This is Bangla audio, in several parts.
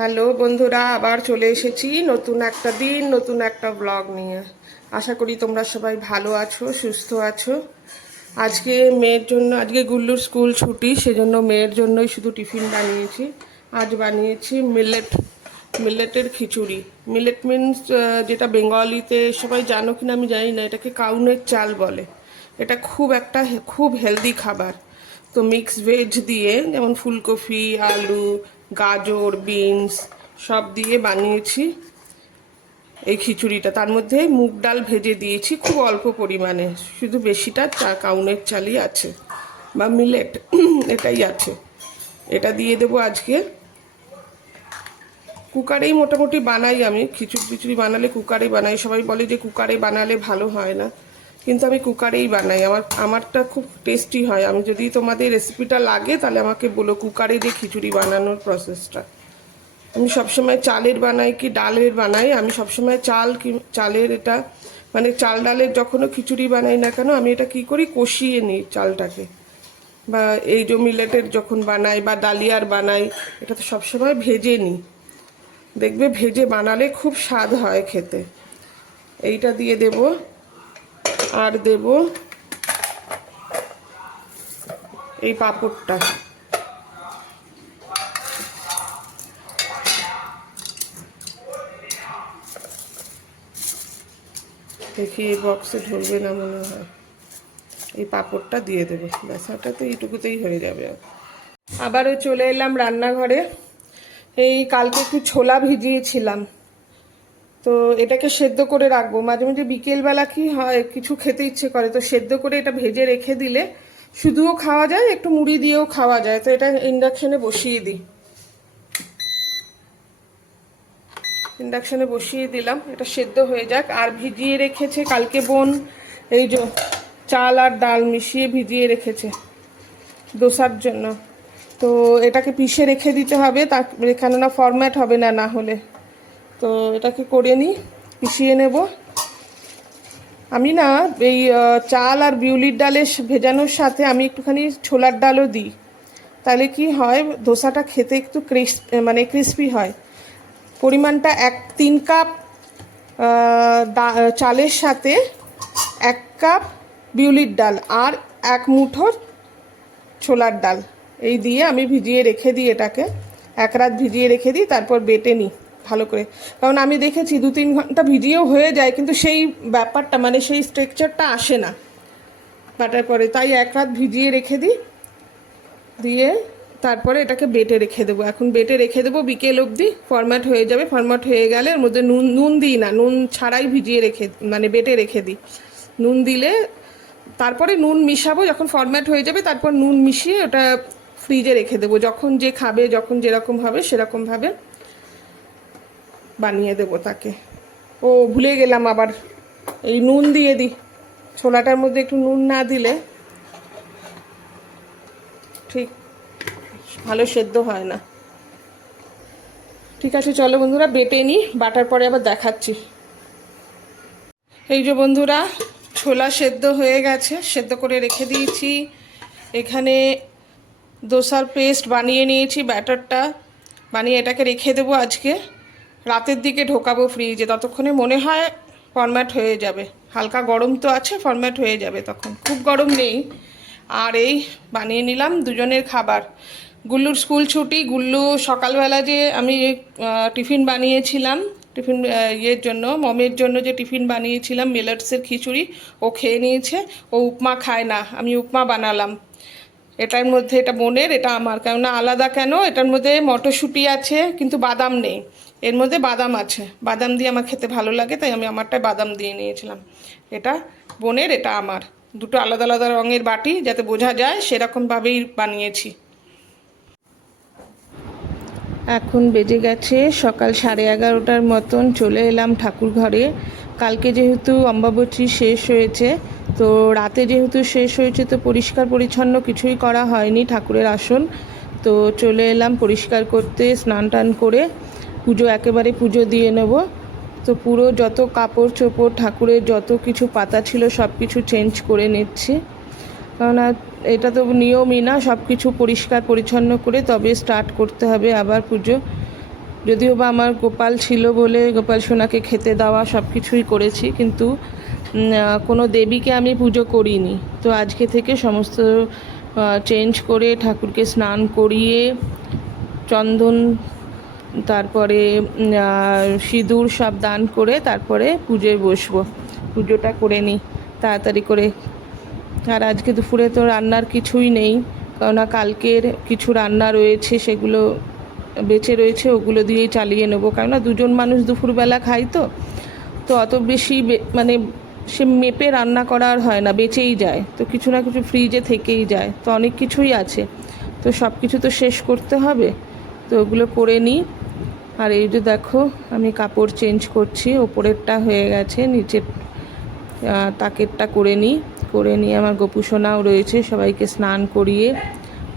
হ্যালো বন্ধুরা, আবার চলে এসেছি নতুন একটা দিন নতুন একটা ব্লগ নিয়ে। আশা করি তোমরা সবাই ভালো আছো, সুস্থ আছো। আজকে মেয়ের জন্য, আজকে গুল্লুর স্কুল ছুটি, সেজন্য মেয়ের জন্যই শুধু টিফিন বানিয়েছি। আজ বানিয়েছি মিলেটের খিচুড়ি। মিলেট মিনস, যেটা বেঙ্গলিতে সবাই জানো কিনা আমি জানি না, এটাকে কাউনের চাল বলে। এটা খুব হেলদি খাবার। তো মিক্স ভেজ দিয়ে, যেমন ফুলকপি, আলু, গাজর, বিনস সব দিয়ে বানিয়েছি এই খিচুড়িটা। তার মধ্যে মুগ ডাল ভেজে দিয়েছি খুব অল্প পরিমাণে, শুধু বেশিটা কাউনের চালই আছে বা মিলেট এটাই আছে। এটা দিয়ে দেবো আজকে। কুকারেই মোটামুটি বানাই আমি, খিচুড়ি বানালে কুকারেই বানাই। সবাই বলে যে কুকারে বানালে ভালো হয় না, কিন্তু আমি কুকারেই বানাই। আমারটা খুব টেস্টি হয়। আমি যদি তোমাদের রেসিপিটা লাগে তাহলে আমাকে বলো, কুকারে যে খিচুড়ি বানানোর প্রসেসটা। আমি সবসময় চালের বানাই কি ডালের বানাই, আমি সবসময় চালের এটা মানে চাল ডালের যখনও খিচুড়ি বানাই না কেন, আমি এটা কি করি, কষিয়ে নিই চালটাকে। বা এই যে মিলেটের যখন বানাই বা ডালিয়ার বানাই, এটা তো সবসময় ভেজে নিই। দেখবে ভেজে বানালে খুব স্বাদ হয় খেতে। এইটা দিয়ে দেব, আর দেব এই পাঁপড়টা। দেখি এই বক্সে ঢুকবে না মনে হয়। এই পাঁপড়টা দিয়ে দেবো, ব্যাসাটা তো এইটুকুতেই হয়ে যাবে। আবারও চলে এলাম রান্নাঘরে। এই কালকে একটু ছোলা ভিজিয়েছিলাম, তো এটাকে সেদ্ধ করে রাখবো। মাঝে মাঝে বিকেলবেলা কি হয়, কিছু খেতে ইচ্ছে করে, তো সেদ্ধ করে এটা ভেজে রেখে দিলে শুধুও খাওয়া যায়, একটু মুড়ি দিয়েও খাওয়া যায়। তো এটা ইন্ডাকশানে বসিয়ে দিই। ইন্ডাকশানে বসিয়ে দিলাম, এটা সেদ্ধ হয়ে যাক। আর ভিজিয়ে রেখেছে কালকে বোন, এই যে চাল আর ডাল মিশিয়ে ভিজিয়ে রেখেছে দোসার জন্য। তো এটাকে পিষে রেখে দিতে হবে, তা কেননা ফরম্যাট হবে না না হলে। তো এটাকে করে নিই, পিষিয়ে নেব। আমি না এই চাল আর বিউলির ডালের ভেজানোর সাথে আমি একটুখানি ছোলার ডালও দিই। তাহলে কি হয়, ধোসাটা খেতে একটু ক্রিস্পি হয়। পরিমাণটা 3 কাপ চালের সাথে 1 কাপ বিউলির ডাল আর 1 মুঠো ছোলার ডাল, এই দিয়ে আমি ভিজিয়ে রেখে দিই। এটাকে 1 রাত ভিজিয়ে রেখে দিই, তারপর বেটে নিই ভালো করে। কারণ আমি দেখেছি 2-3 ঘন্টা ভিজিয়েও হয়ে যায়, কিন্তু সেই ব্যাপারটা মানে সেই স্ট্রাকচারটা আসে না বাটার পরে। তাই 1 রাত ভিজিয়ে রেখে দিই, দিয়ে তারপরে এটাকে বেটে রেখে দেবো। এখন বেটে রেখে দেবো বিকেল অবধি, ফরম্যাট হয়ে যাবে। ফরম্যাট হয়ে গেলে এর মধ্যে নুন দিই না, নুন ছাড়াই ভিজিয়ে বেটে রেখে দিই। নুন দিলে তারপরে নুন মিশাবো, যখন ফরম্যাট হয়ে যাবে তারপর নুন মিশিয়ে ওটা ফ্রিজে রেখে দেবো। যখন যে খাবে, যখন যেরকম হবে সেরকমভাবে বানিয়ে দেবো তাকে। ও ভুলে গেলাম, আবার এই নুন দিয়ে দিই। ছোলাটার মধ্যে একটু নুন না দিলে ঠিক ভালো সেদ্ধ হয় না। ঠিক আছে, চলো বন্ধুরা বেটে নিই, বাটার পরে আবার দেখাচ্ছি। এই যে বন্ধুরা, ছোলা সেদ্ধ হয়ে গেছে, সেদ্ধ করে রেখে দিয়েছি। এখানে দোসার পেস্ট বানিয়ে নিয়েছি, ব্যাটারটা বানিয়ে এটাকে রেখে দেবো। আজকে রাতের দিকে ঢোকাবো ফ্রিজে, ততক্ষণে মনে হয় ফরম্যাট হয়ে যাবে। হালকা গরম তো আছে, ফরম্যাট হয়ে যাবে তখন, খুব গরম নেই। আর এই বানিয়ে নিলাম দুজনের খাবার। গুল্লুর স্কুল ছুটি। গুল্লু সকালবেলা যে আমি টিফিন বানিয়েছিলাম, ইয়ের জন্য, মমের জন্য যে টিফিন বানিয়েছিলাম মিলেটসের খিচুড়ি, ও খেয়ে নিয়েছে। ও উপমা খায় না, আমি উপমা বানালাম। এটার মধ্যে, এটা বোনের, এটা আমার। কেননা আলাদা কেন, এটার মধ্যে মটরশুঁটি আছে কিন্তু বাদাম নেই, এর মধ্যে বাদাম আছে। বাদাম দিয়ে আমার খেতে ভালো লাগে, তাই আমি আমারটায় বাদাম দিয়ে নিয়েছিলাম। এটা বোনের, এটা আমার। দুটো আলাদা আলাদা রঙের বাটি, যাতে বোঝা যায় সেরকমভাবেই বানিয়েছি। এখন বেজে গেছে সকাল 11:30টার মতন। চলে এলাম ঠাকুর ঘরে। কালকে যেহেতু অম্বাবচী শেষ হয়েছে, তো রাতে যেহেতু শেষ হয়েছে, তো পরিষ্কার পরিচ্ছন্ন কিছুই করা হয়নি ঠাকুরের আসন। তো চলে এলাম পরিষ্কার করতে, স্নান টান করে একেবারে পুজো দিয়ে নেব। তো পুরো যত কাপড় চোপড়, ঠাকুরের যত কিছু পাতা ছিল সব কিছু চেঞ্জ করে নিচ্ছি। কেননা এটা তো নিয়মই না, সব কিছু পরিষ্কার পরিচ্ছন্ন করে তবে স্টার্ট করতে হবে আবার পুজো। যদিও বা আমার গোপাল ছিল বলে গোপাল সোনাকে খেতে দেওয়া সব কিছুই করেছি, কিন্তু কোনো দেবীকে আমি পুজো করিনি। তো আজকে থেকে সমস্ত চেঞ্জ করে ঠাকুরকে স্নান করিয়ে চন্দন তারপরে সিঁদুর সব দান করে তারপরে পুজোয় বসবো। পুজোটা করে নিই তাড়াতাড়ি করে। আর আজকে দুপুরে তো রান্নার কিছুই নেই, কেননা কালকের কিছু রান্না রয়েছে, সেগুলো বেঁচে রয়েছে, ওগুলো দিয়েই চালিয়ে নেবো। কেননা দুজন মানুষ দুপুরবেলা খাই, তো অত বেশি মানে সে মেপে রান্না করা আর হয় না, বেঁচেই যায়। তো কিছু না কিছু ফ্রিজে থেকেই যায়, তো অনেক কিছুই আছে, তো সব কিছু তো শেষ করতে হবে। তো ওগুলো করে নিই। আর এই যে দেখো আমি কাপড় চেঞ্জ করছি, ওপরেরটা হয়ে গেছে, নিচের তাকেরটা করে নিয়ে আমার গোপুসোনাও রয়েছে, সবাইকে স্নান করিয়ে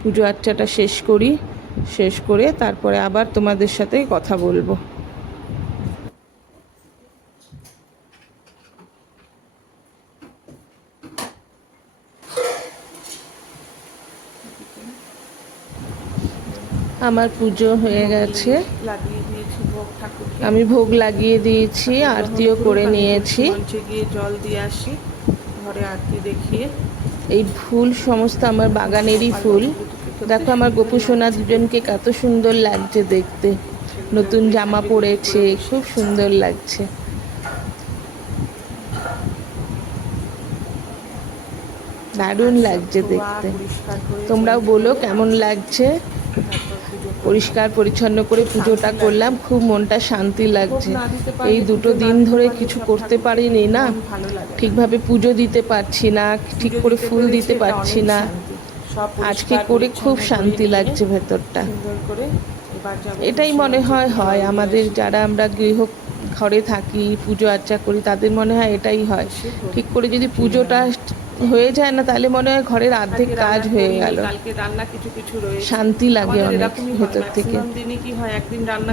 পুজো আর্চাটা শেষ করে তারপরে আবার তোমাদের সাথে কথা বলবো। আমার পুজো হয়ে গেছে, আমি ভোগ লাগিয়ে দিয়েছি, আরতিও করে নিয়েছি। গিয়ে জল দিয়ে আসি, ঘরে আরতি দেখিয়ে। এই ফুল সমস্ত আমার বাগানেরই ফুল। দেখো আমার গোপু সোনা দুজনকে কত সুন্দর লাগছে দেখতে, নতুন জামা পরেছে, খুব সুন্দর লাগছে। দারুণ লাগছে দেখতে। তোমরাও বলো কেমন লাগছে। পরিষ্কার পরিচ্ছন্ন করে পুজোটা করলাম, খুব মনটা শান্তি লাগছে। এই 2 দিন ধরে কিছু করতে পারিনি না, ঠিকভাবে পুজো দিতে পারছি না, ঠিক করে ফুল দিতে পারছি না। আজকে করে খুব শান্তি লাগছে ভেতরটা। এটাই মনে হয় আমাদের যারা আমরা ঘরে থাকি, পুজো আর্চা করি, তাদের মনে হয় এটাই হয়। ঠিক করে যদি পুজোটা হয়ে যায় না, তাহলে মনে হয় ঘরের অর্ধেক কাজ হয়ে গেল, শান্তি লাগে অনেক ভেতর থেকে।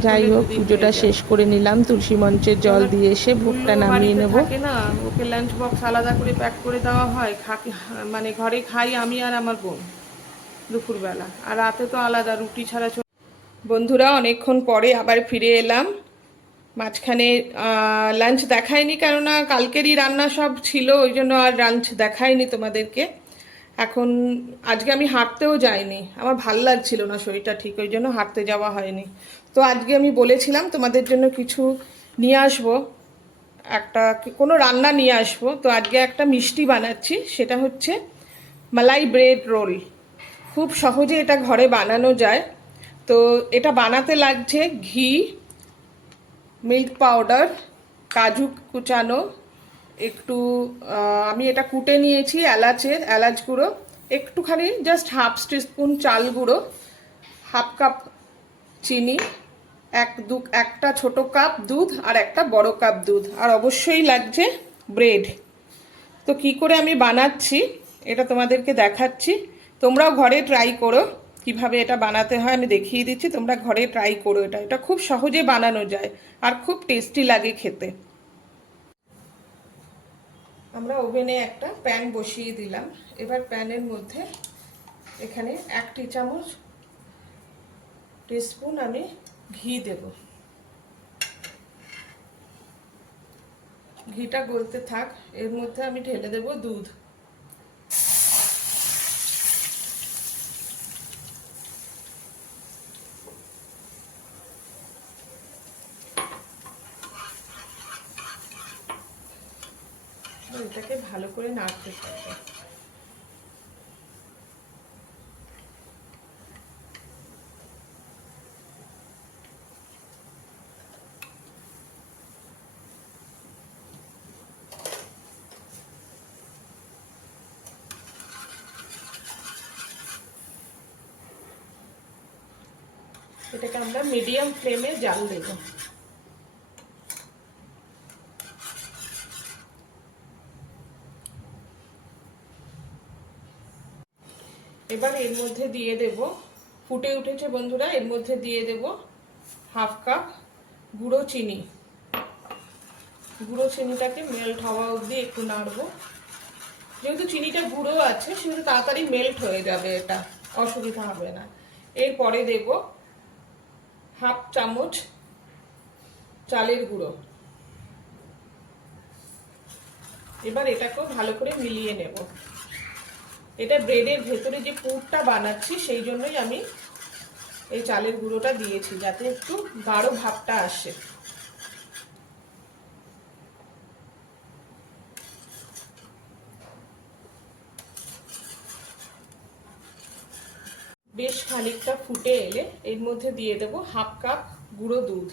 যাই হোক, পুজোটা শেষ করে নিলাম, তুলসী মঞ্চে জল দিয়ে এসে ভোগটা নামিয়ে নেব। ওকে লাঞ্চ বক্স আলাদা করে প্যাক করে দেওয়া হয়, মানে ঘরে খাই আমি আর আমার বোন দুপুরবেলা, আর রাতে তো আলাদা রুটি ছাড়া। বন্ধুরা, অনেকক্ষণ পরে আবার ফিরে এলাম। মাঝখানে লাঞ্চ দেখায়নি, কেননা কালকেরই রান্না সব ছিল, ওই জন্য আর লাঞ্চ দেখায়নি তোমাদেরকে। এখন আজকে আমি হাঁটতেও যাইনি, আমার ভাল লাগছিল না শরীরটা ঠিক, ওই জন্য হাঁটতে যাওয়া হয়নি। তো আজকে আমি বলেছিলাম তোমাদের জন্য কিছু নিয়ে আসবো, কোনো রান্না নিয়ে আসবো। তো আজকে একটা মিষ্টি বানাচ্ছি, সেটা হচ্ছে মালাই ব্রেড রোল। খুব সহজে এটা ঘরে বানানো যায়। তো এটা বানাতে লাগছে ঘি, মিল্ক পাউডার, কাজু কুচানো, একটু আমি এটা কুটে নিয়েছি, এলাচ গুঁড়ো, একটুখানি জাস্ট হাফ টিস্পুন চাল গুঁড়ো, হাফ কাপ চিনি, একটা ছোট কাপ দুধ আর একটা বড় কাপ দুধ, আর অবশ্যই লাগছে ব্রেড। তো কি করে আমি বানাচ্ছি এটা তোমাদেরকে দেখাচ্ছি, তোমরাও ঘরে ট্রাই করো। কিভাবে এটা বানাতে হয় আমি দেখিয়ে দিচ্ছি, তোমরা ঘরে ট্রাই করো। এটা খুব সহজে বানানো যায় আর খুব টেস্টি লাগে খেতে। আমরা ওভেনে একটা প্যান বসিয়ে দিলাম। এবার প্যানের মধ্যে এখানে 1 টিস্পুন আমি ঘি দেব। ঘিটা গলতে থাক, এর মধ্যে আমি ঢেলে দেব দুধ। এটাকে ভালো করে নাড়তে থাকবে। এটাকে আমরা মিডিয়াম ফ্লেমে জাল দেব। এবার এর মধ্যে দিয়ে দেব, ফুটে উঠেছে বন্ধুরা, এর মধ্যে দিয়ে দেব হাফ কাপ গুঁড়ো চিনি। গুঁড়ো চিনিটাকে মেল্ট হওয়া অবধি একটু নাড়বো। যেহেতু চিনিটা গুঁড়ো আছে সেহেতু তাড়াতাড়ি মেল্ট হয়ে যাবে, এটা অসুবিধা হবে না। এরপরে দেব হাফ চামচ চালের গুঁড়ো। এবার এটাকেও ভালো করে মিলিয়ে নেব। এটা ব্রেডের ভেতরে যে পুরটা বানাচ্ছি সেই জন্যই আমি এই চালের গুঁড়োটা দিয়েছি, যাতে একটু গাঢ় ভাবটা আসে। বেশ খানিকটা ফুটে এলে এর মধ্যে দিয়ে দেব হাফ কাপ গুঁড়ো দুধ।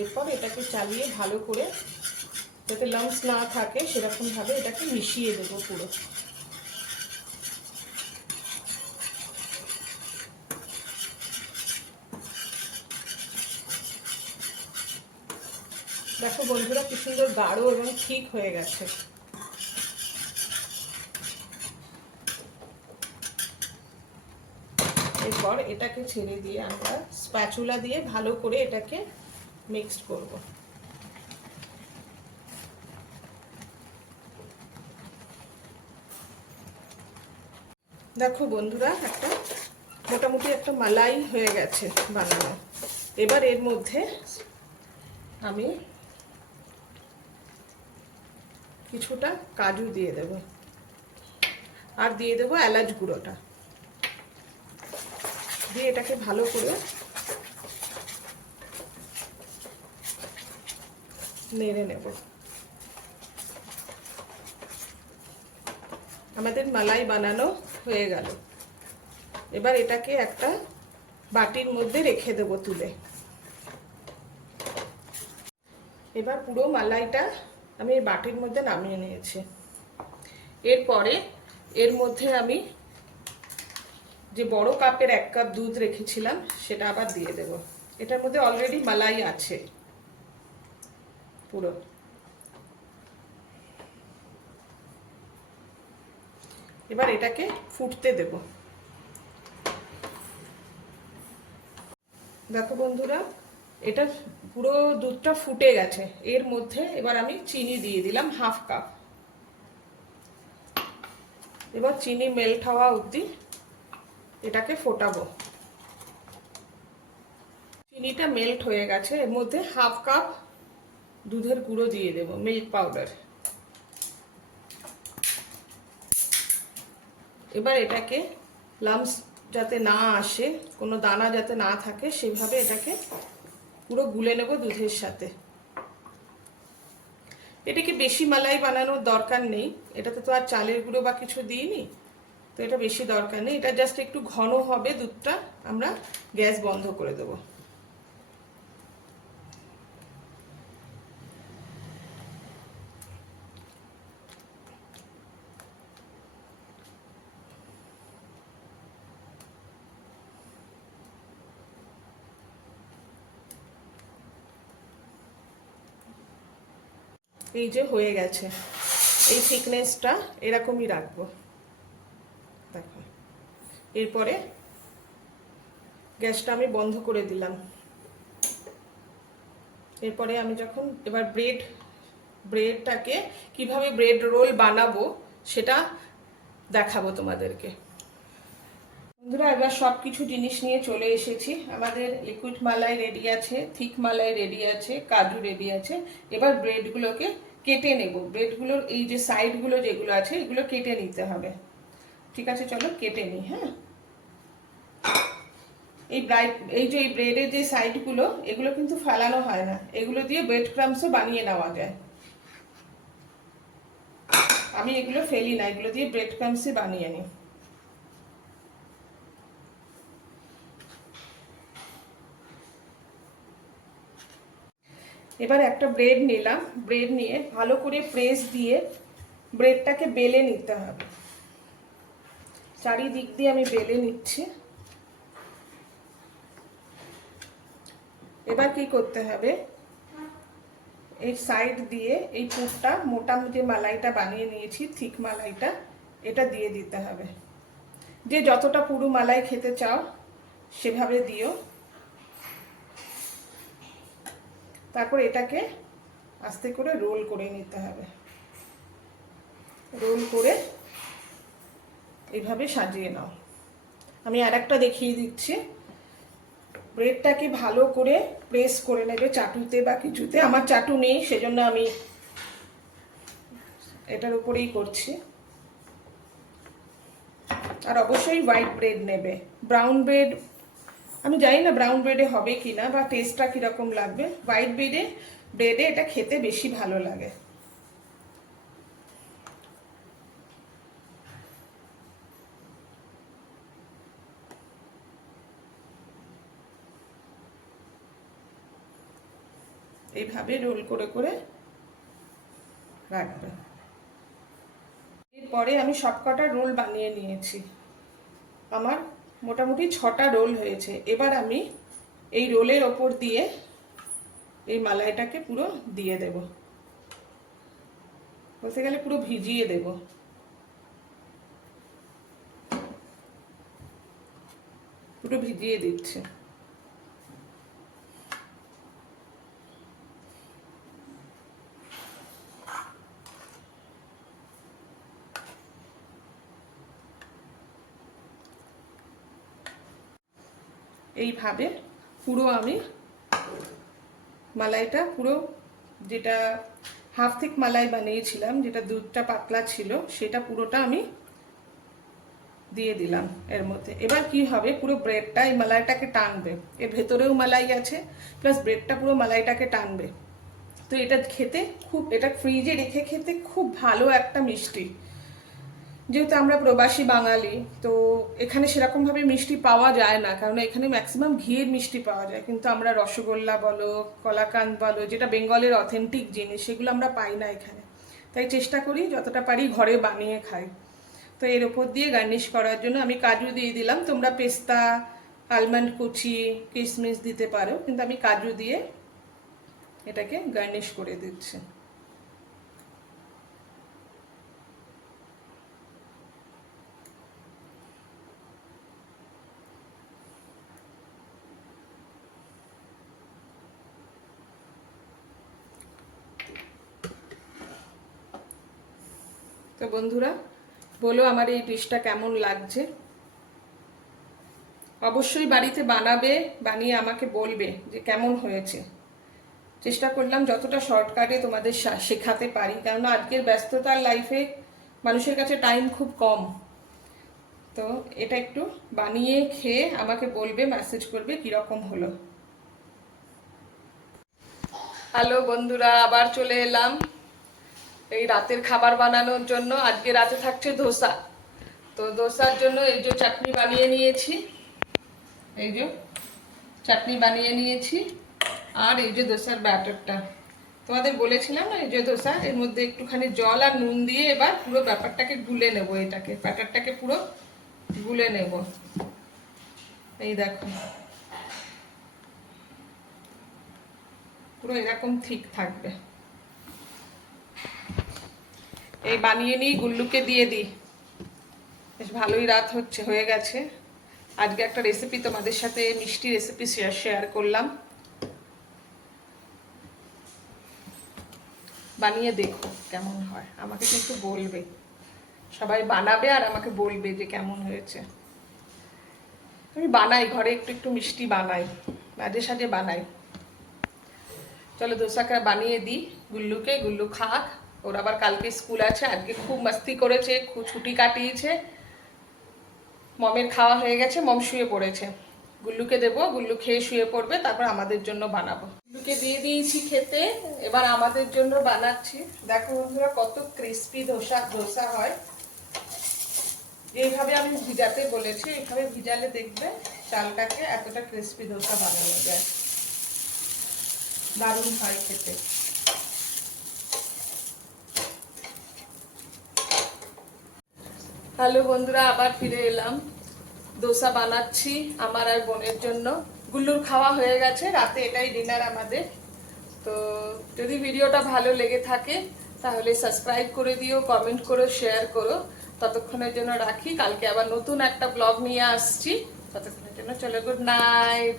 এরপর এটাকে চালিয়ে ভালো করে, যাতে লাম্পস না থাকে সেরকম ভাবে এটাকে মিশিয়ে দেবো পুরো। দেখো বন্ধুরা কি সুন্দর গাঢ় এবং ঠিক হয়ে গেছে। এরপর এটাকে ছেড়ে দিয়ে আমরা স্প্যাচুলা দিয়ে ভালো করে এটাকে মিক্সড করব। দেখো বন্ধুরা একটা মোটামুটি একটা মালাই হয়ে গেছে বানানো। এবার এর মধ্যে আমি কিছুটা কাজু দিয়ে দেব, আর দিয়ে দেব এলাচ গুঁড়োটা, দিয়ে এটাকে ভালো করে নেড়ে নেব। আমাদের মালাই বানানো হয়ে গেল। এবার এটাকে একটা বাটির মধ্যে রেখে দেব তুলে। এবার পুরো মালাইটা আমি এই বাটির মধ্যে নামিয়ে নিয়েছি। এরপরে এর মধ্যে আমি যে বড় কাপের 1 কাপ দুধ রেখেছিলাম সেটা আবার দিয়ে দেব। এটার মধ্যে অলরেডি মালাই আছে পুরো। এবার এটাকে ফুটতে দেব। দেখো বন্ধুরা এটা পুরো দুধটা ফুটে গেছে। এর মধ্যে এবার আমি চিনি দিয়ে দিলাম হাফ কাপ। এবার চিনি মেল্ট হওয়া অবধি এটাকে ফোটাবো। চিনিটা মেল্ট হয়ে গেছে। এর মধ্যে হাফ কাপ দুধের গুঁড়ো দিয়ে দেব, মিল্ক পাউডার। এবার এটাকে লাম্পস যাতে না আসে, কোনো দানা যাতে না থাকে, সেভাবে এটাকে পুরো গুলে নেব দুধের সাথে। এটাকে বেশি মালাই বানানোর দরকার নেই, এটাতে তো আর চালের গুঁড়ো বা কিছু দিইনি, তো এটা বেশি দরকার নেই। এটা জাস্ট একটু ঘন হবে দুধটা, আমরা গ্যাস বন্ধ করে দেবো। এই যে হয়ে গেছে, এই থিকনেসটা এরকমই রাখবো। দেখো এরপরে গ্যাসটা আমি বন্ধ করে দিলাম। এরপরে আমি যখন এবার ব্রেডটাকে কিভাবে ব্রেড রোল বানাবো সেটা দেখাবো তোমাদেরকে। বন্ধুরা এবার সব কিছু জিনিস নিয়ে চলে এসেছি। আমাদের লিকুইড মালাই রেডি আছে, থিক মালাই রেডি আছে, কাজু রেডি আছে। এবার ব্রেডগুলোকে কেটে নেব। ব্রেডগুলোর এই যে সাইডগুলো যেগুলো আছে এগুলো কেটে নিতে হবে। ঠিক আছে, চলো কেটে নিই। হ্যাঁ, এই যে ব্রেডের যে সাইডগুলো এগুলো কিন্তু ফেলানো হয় না, এগুলো দিয়ে ব্রেড ক্রাম্বসও বানিয়ে নেওয়া যায়। আমি এগুলো ফেলি না, এগুলো দিয়ে ব্রেড ক্রাম্বসই বানিয়ে নিই। এবার একটা ব্রেড নিলাম, ব্রেড নিয়ে ভালো করে প্রেস দিয়ে ব্রেডটাকে বেলে নিতে হবে। চারিদিক দিয়ে আমি বেলে নিচ্ছি। এবার কি করতে হবে, এই সাইড দিয়ে এই পুরটা, মোটা যে মালাইটা বানিয়ে নিয়েছি থিক মালাইটা, এটা দিয়ে দিতে হবে। যে যতটা পুরো মালাই খেতে চাও সেভাবে দিও। তারপর এটাকে আস্তে করে রোল করে নিতে হবে। রোল করে এইভাবে সাজিয়ে নাও। আমি আর একটা দেখিয়ে দিচ্ছি। ব্রেডটাকে ভালো করে প্রেস করে নেবে চাটুতে বা কিছুতে। আমার চাটু নেই, সেজন্য আমি এটার উপরেই করছি। আর অবশ্যই হোয়াইট ব্রেড নেবে। ব্রাউন ব্রেড আমি জানি না ব্রাউন ব্রেডে হবে কি না বা টেস্টটা কীরকম লাগবে। হোয়াইট ব্রেডে এটা খেতে বেশি ভালো লাগে। এইভাবে রোল করে করে রাখবে। এরপরে আমি সবকটা রোল বানিয়ে নিয়েছি। আমার মোটামুটি 6টা রোল হয়েছে। এবার আমি এই রোলের ওপর দিয়ে এই মালাইটাকে পুরো দিয়ে দেব, বলতে গেলে পুরো ভিজিয়ে দেব। পুরো ভিজিয়ে দিচ্ছে। এইভাবে পুরো আমি মালাইটা পুরো, যেটা হাফ থিক মালাই বানিয়েছিলাম, যেটা দুধটা পাতলা ছিল, সেটা পুরোটা আমি দিয়ে দিলাম এর মধ্যে। এবার কি হবে, পুরো ব্রেডটা এই মালাইটাকে টানবে। এর ভেতরেও মালাই আছে, প্লাস ব্রেডটা পুরো মালাইটাকে টানবে। তো এটা খেতে এটা ফ্রিজে রেখে খেতে খুব ভালো একটা মিষ্টি। যেহেতু আমরা প্রবাসী বাঙালি, তো এখানে সেরকমভাবে মিষ্টি পাওয়া যায় না, কারণ এখানে ম্যাক্সিমাম ঘিয়ের মিষ্টি পাওয়া যায়। কিন্তু আমরা রসগোল্লা বলো, কলাকান্দ বলো, যেটা বেঙ্গলের অথেন্টিক জিনিস, সেগুলো আমরা পাই না এখানে। তাই চেষ্টা করি যতটা পারি ঘরে বানিয়ে খাই। তো এর ওপর দিয়ে গার্নিশ করার জন্য আমি কাজু দিয়ে দিলাম। তোমরা পেস্তা, আলমন্ড কুচি, কিশমিশ দিতে পারো, কিন্তু আমি কাজু দিয়ে এটাকে গার্নিশ করে দিচ্ছি। তো বন্ধুরা, বলো আমার এই ডিশটা কেমন লাগছে। অবশ্যই বাড়িতে বানাবে, বানিয়ে আমাকে বলবে যে কেমন হয়েছে। চেষ্টা করলাম যতটা শর্টকাটে তোমাদের শেখাতে পারি, কারণ আজকের ব্যস্ততার লাইফে মানুষের কাছে টাইম খুব কম। তো এটা একটু বানিয়ে খেয়ে আমাকে বলবে, মেসেজ করবে কিরকম হলো। হ্যালো বন্ধুরা, আবার চলে এলাম এই রাতের খাবার বানানোর জন্য। আজকে রাতে থাকছে ধোসা। তো ধোসার জন্য এই যে চাটনি বানিয়ে নিয়েছি, এই যে চাটনি বানিয়ে নিয়েছি। আর এই যে ধোসার ব্যাটারটা তোমাদের বলেছিলাম না, এই যে ধোসা, এর মধ্যে একটুখানি জল আর নুন দিয়ে এবার পুরো ব্যাপারটাকে গুলে নেব। এটাকে ব্যাটারটাকে পুরো গুলে নেব। এই দেখো পুরো এরকম ঠিক থাকবে। এই বানিয়ে নিই, গুল্লুকে দিয়ে দিই। বেশ ভালোই রাত হয়ে গেছে। আজকে একটা রেসিপি তোমাদের সাথে, মিষ্টি রেসিপি শেয়ার করলাম। বানিয়ে দেখো কেমন হয়, আমাকে কিন্তু বলবে। সবাই বানাবে আর আমাকে বলবে যে কেমন হয়েছে। আমি বানাই ঘরে, একটু একটু মিষ্টি বানাই, মাঝে সাঝে বানাই। চলো ধোসাটা বানিয়ে দিই গুল্লুকে, গুল্লু খাক। ওর আবার কালকে স্কুল আছে। আজকে খুব মাস্তি করেছে, খুব ছুটি কাটিয়েছে। মমের খাওয়া হয়ে গেছে, মম শুয়ে পড়েছে। গুল্লুকে দেবো, গুল্লু খেয়ে শুয়ে পড়বে, তারপর আমাদের জন্য বানাবো। গুল্লুকে দিয়ে দিয়েছি খেতে, এবার আমাদের জন্য বানাচ্ছি। দেখো বন্ধুরা, কত ক্রিস্পি ধোসা হয়। এইভাবে আমি ভিজাতে বলেছি, এইভাবে ভিজালে দেখবে চালটাকে এতটা ক্রিস্পি ধোসা বানানো যায়। দারুণ হয় খেতে। হ্যালো বন্ধুরা, আবার ফিরে এলাম। ধোসা বানাচ্ছি আমার আর বোনের জন্য। গুল্লুর খাওয়া হয়ে গেছে, রাতে এটাই ডিনার আমাদের। তো যদি ভিডিওটা ভালো লেগে থাকে তাহলে সাবস্ক্রাইব করে দিও, কমেন্ট করো, শেয়ার করো। ততক্ষণের জন্য রাখি, কালকে আবার নতুন একটা ব্লগ নিয়ে আসছি। ততক্ষণের জন্য চলো, গুড নাইট।